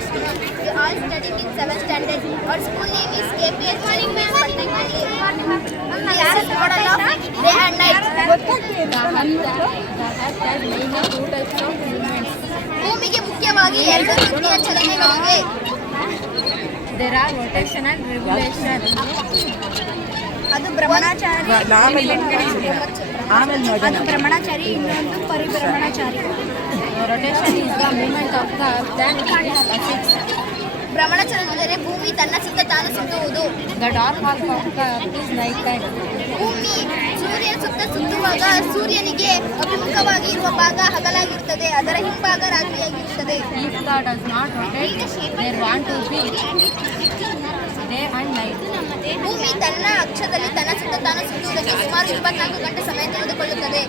You all studying in 7th standard. Our school name is KPS Morning Patnampalli. We are a model of day and night. ಭೂಮಿಗೆ ಮುಖ್ಯವಾಗಿ ಎರಡು ರೀತಿಯ ಚಲನೆಗಳಿವೆ. There are rotation and revolution. ಅದು ಭ್ರಮಣಾಚಾರಿ, ಅದು ಭ್ರಮಣಾಚಾರಿ, ಇನ್ನೊಂದು ಪರಿಭ್ರಮಣಾಚಾರಿ. Rotation is the movement of the earth that is fixed. ಭ್ರಮಣ ಚಲನೆಂದರೆ ಭೂಮಿ ತನ್ನ ಸುತ್ತ ತಾನು ಸುತ್ತುವುದು. The dark half of the earth is night time. ಭೂಮಿ ಸೂರ್ಯನ ಸುತ್ತ ಸುತ್ತುವಾಗ ಸೂರ್ಯನಿಗೆ ಅಭಿಮುಖವಾಗಿ ಇರುವ ಭಾಗ ಹಗಲಾಗಿರುತ್ತದೆ, ಅದರ ಹಿಂಭಾಗ ರಾತ್ರಿಯಾಗಿರುತ್ತದೆ. If God does not rotate, there want to be day and night. ಭೂಮಿ ತನ್ನ ಅಕ್ಷದಲ್ಲಿ ತನ್ನ ಸುತ್ತ ತಾನು ಸುತ್ತುವುದಕ್ಕೆ ಸುಮಾರು 24 ಗಂಟೆ ಸಮಯ ತೆಗೆದುಕೊಳ್ಳುತ್ತದೆ.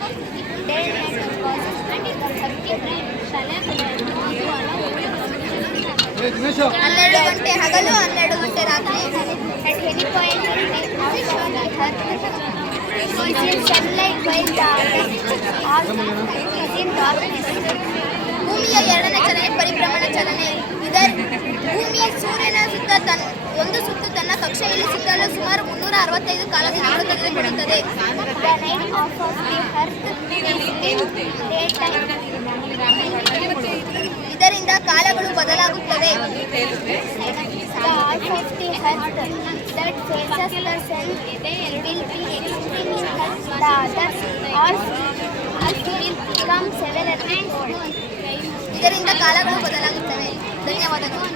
12 ಗಂಟೆ ಹಗಲು, 12 ಗಂಟೆ ರಾತ್ರಿ. ಭೂಮಿಯ ಎರಡನೇ ಚಲನೆ ಪರಿಭ್ರಮಣ ಚಲನೆ. ಭೂಮಿಯ ಸೂರ್ಯನ ಸುತ್ತ ಒಂದು ಸುತ್ತು ತನ್ನ ಕಕ್ಷೆಯಲ್ಲಿ ಸುತ್ತಲು ಸುಮಾರು 365 ಕಾಲದಿನಗಳು ತೆಗೆದುಕೊಳ್ಳುತ್ತದೆ. ಇದರಿಂದ ಕಾಲಗಳು ಬದಲಾಗುತ್ತವೆ. ಇದರಿಂದ ಕಾಲಗಳು ಬದಲಾಗುತ್ತವೆ. ಧನ್ಯವಾದಗಳು.